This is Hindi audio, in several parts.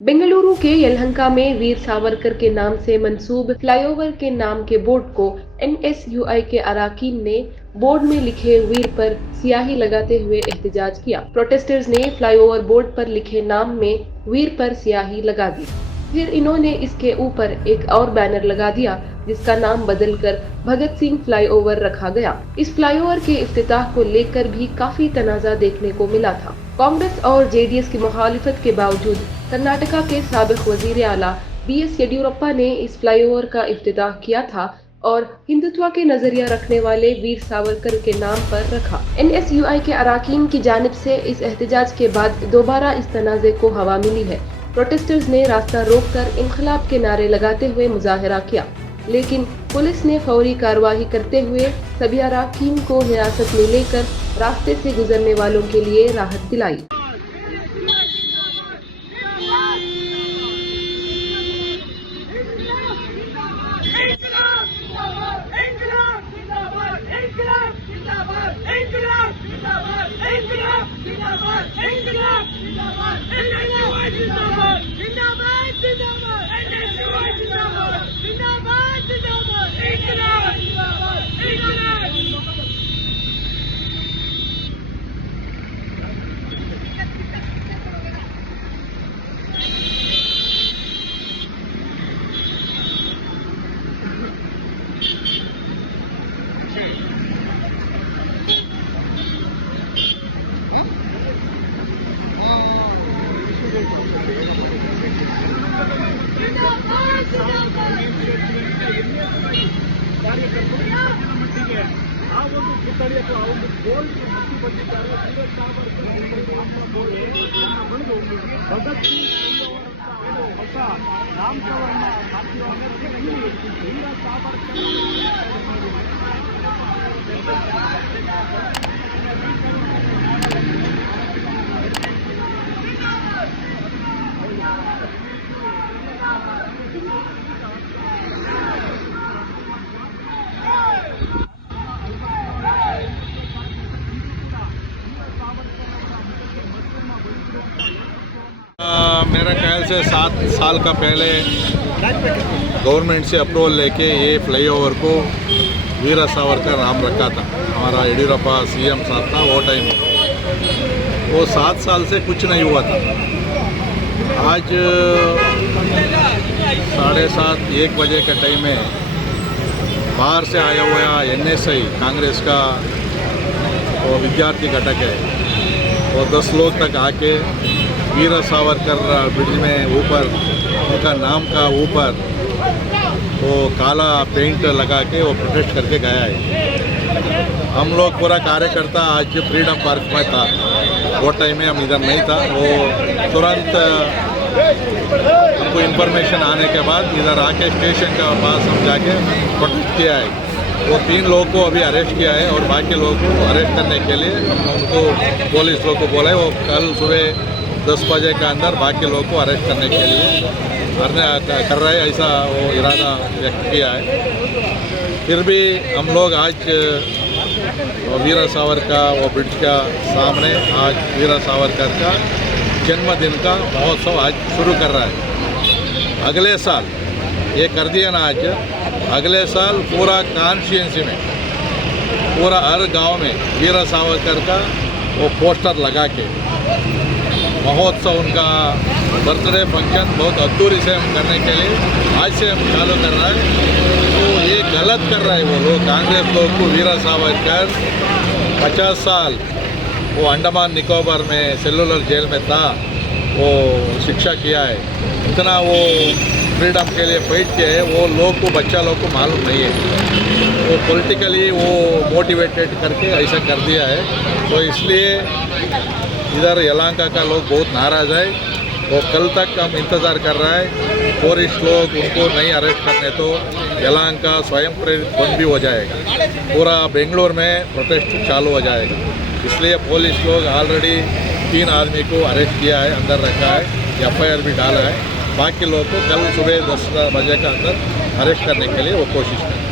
बेंगलुरु के यलहंका में वीर सावरकर के नाम से मंसूब फ्लाईओवर के नाम के बोर्ड को एनएसयूआई के अराकीन ने बोर्ड में लिखे वीर पर स्याही लगाते हुए एहतजाज किया। प्रोटेस्टर्स ने फ्लाईओवर बोर्ड पर लिखे नाम में वीर पर स्याही लगा दी। फिर इन्होंने इसके ऊपर एक और बैनर लगा दिया जिसका नाम बदलकर भगत सिंह फ्लाईओवर रखा गया। इस फ्लाईओवर के इफ्तिताह को लेकर भी काफी तनाजा देखने को मिला था। कांग्रेस और जेडीएस की मुखालिफत के बावजूद कर्नाटका के साबिक वजीर आला बीएस येडियुरप्पा ने इस फ्लाईओवर का इफ्तिताह किया था और हिंदुत्व के नजरिया रखने वाले वीर सावरकर के नाम पर रखा। एनएसयूआई के अराकीन की जानिब से इस एहतजाज के बाद दोबारा इस तनाजे को हवा मिली है। प्रोटेस्टर्स ने रास्ता रोककर इनकलाब के नारे लगाते हुए मुजाहरा किया, लेकिन पुलिस ने फौरी कार्रवाई करते हुए सभी अराकीन को हिरासत में लेकर रास्ते से गुजरने वालों के लिए राहत दिलाई। ಕಾರ್ಯಕರ್ತರಿಗೆ ಆ ಒಂದು ಪುತ್ಥಳಿಯನ್ನು ಆ ಒಂದು ಗೋಲ್ಗೆ ಮುಟ್ಟಿ ಬಂದಿದ್ದಾರೆ. ಬಂದು ಭಗತ್ ಸಿಂಗ್ ಏನು ಹೊಸ ನಾಮಕರಣವನ್ನು ಹಾಕಿರುವಾಗ ವೀರ ಸಾವರ್ಕರ್ मेरा ख्याल से 7 साल का पहले गवर्नमेंट से अप्रूवल लेके ये फ्लाईओवर को वीर सावरकर नाम रखा था। हमारा येडियुरप्पा सीएम साहब था वो टाइम। वो 7 साल से कुछ नहीं हुआ था। आज 7:30 1 बजे के टाइम में बाहर से आया हुआ एनएसआई कांग्रेस का वो विद्यार्थी घटक है, वो 10 लोग तक आके वीर सावरकर ब्रिज में ऊपर उनका नाम का ऊपर वो काला पेंट लगा के वो प्रोटेस्ट करके गया है। हम लोग पूरा कार्यकर्ता आज फ्रीडम पार्क में था। वो टाइम में हम इधर नहीं था। वो तुरंत हमको इन्फॉर्मेशन आने के बाद इधर आके स्टेशन के पास हम जाके प्रोटेस्ट किया है। वो 3 लोगों को अभी अरेस्ट किया है और बाकी लोगों को अरेस्ट करने के लिए हम उनको पुलिस लोग को बोला है। वो कल सुबह 10 बजे के अंदर बाकी लोगों को अरेस्ट करने के लिए कर रहे हैं, ऐसा वो इरादा व्यक्त किया है। फिर भी हम लोग आज वीर सावरकर वो ब्रिज का सामने आज वीर सावरकर का जन्मदिन का महोत्सव आज शुरू कर रहा है। अगले साल ये कर दिया ना, आज अगले साल पूरा कॉन्स्टिट्यूंसी में पूरा हर गांव में वीर सावरकर का वो पोस्टर लगा के महोत्सव उनका बर्थडे फंक्शन बहुत अद्धूरी से हम करने के लिए आज से हम चालू कर रहा है। तो ये गलत कर रहा है वो लोग, कांग्रेस लोग को वीर सावरकर 50 साल वो अंडमान निकोबार में सेलुलर जेल में था, वो शिक्षा किया है, इतना वो फ्रीडम के लिए फाइट किया है। वो लोग को बच्चा लोग को मालूम नहीं है। वो पॉलिटिकली वो मोटिवेटेड करके ऐसा कर दिया है। तो इसलिए इधर यलहंका का लोग बहुत नाराज़ है। वो कल तक हम इंतज़ार कर रहा है। पुलिस लोग उनको नहीं अरेस्ट करने तो यलहंका स्वयं प्रेरित बंद भी हो जाएगा। पूरा बेंगलुरु में प्रोटेस्ट चालू हो जाएगा। इसलिए पुलिस लोग ऑलरेडी 3 आदमी को अरेस्ट किया है, अंदर रखा है, FIR भी डाला है। बाकी लोग को कल सुबह 10 बजे के अंदर अरेस्ट करने के लिए वो कोशिश करें।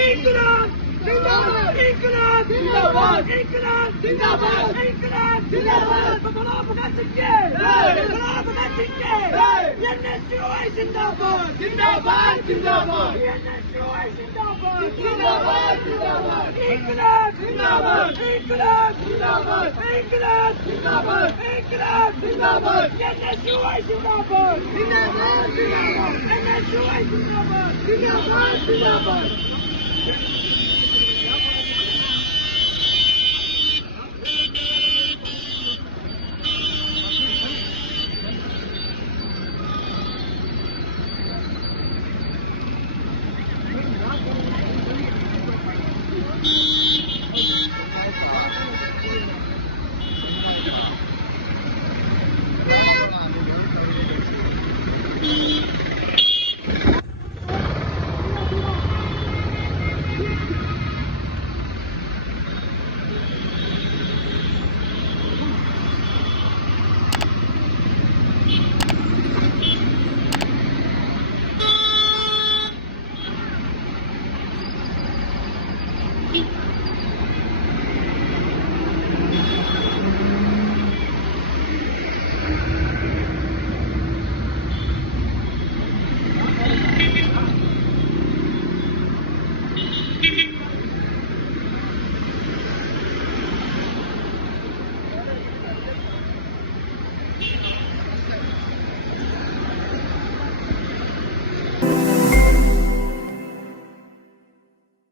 इंकलाब जिंदाबाद, इंकलाब जिंदाबाद, इंकलाब जिंदाबाद, इंकलाब जिंदाबाद। बड़ा भगत सिंह के, बड़ा भगत सिंह के, एनएसयूआई जिंदाबाद, जिंदाबाद, जिंदाबाद, एनएसयूआई जिंदाबाद, जिंदाबाद, जिंदाबाद, इंकलाब जिंदाबाद, इंकलाब जिंदाबाद, इंकलाब जिंदाबाद, इंकलाब जिंदाबाद, एनएसयूआई जिंदाबाद, जिंदाबाद, जिंदाबाद, एनएसयूआई जिंदाबाद, जिंदाबाद, जिंदाबाद।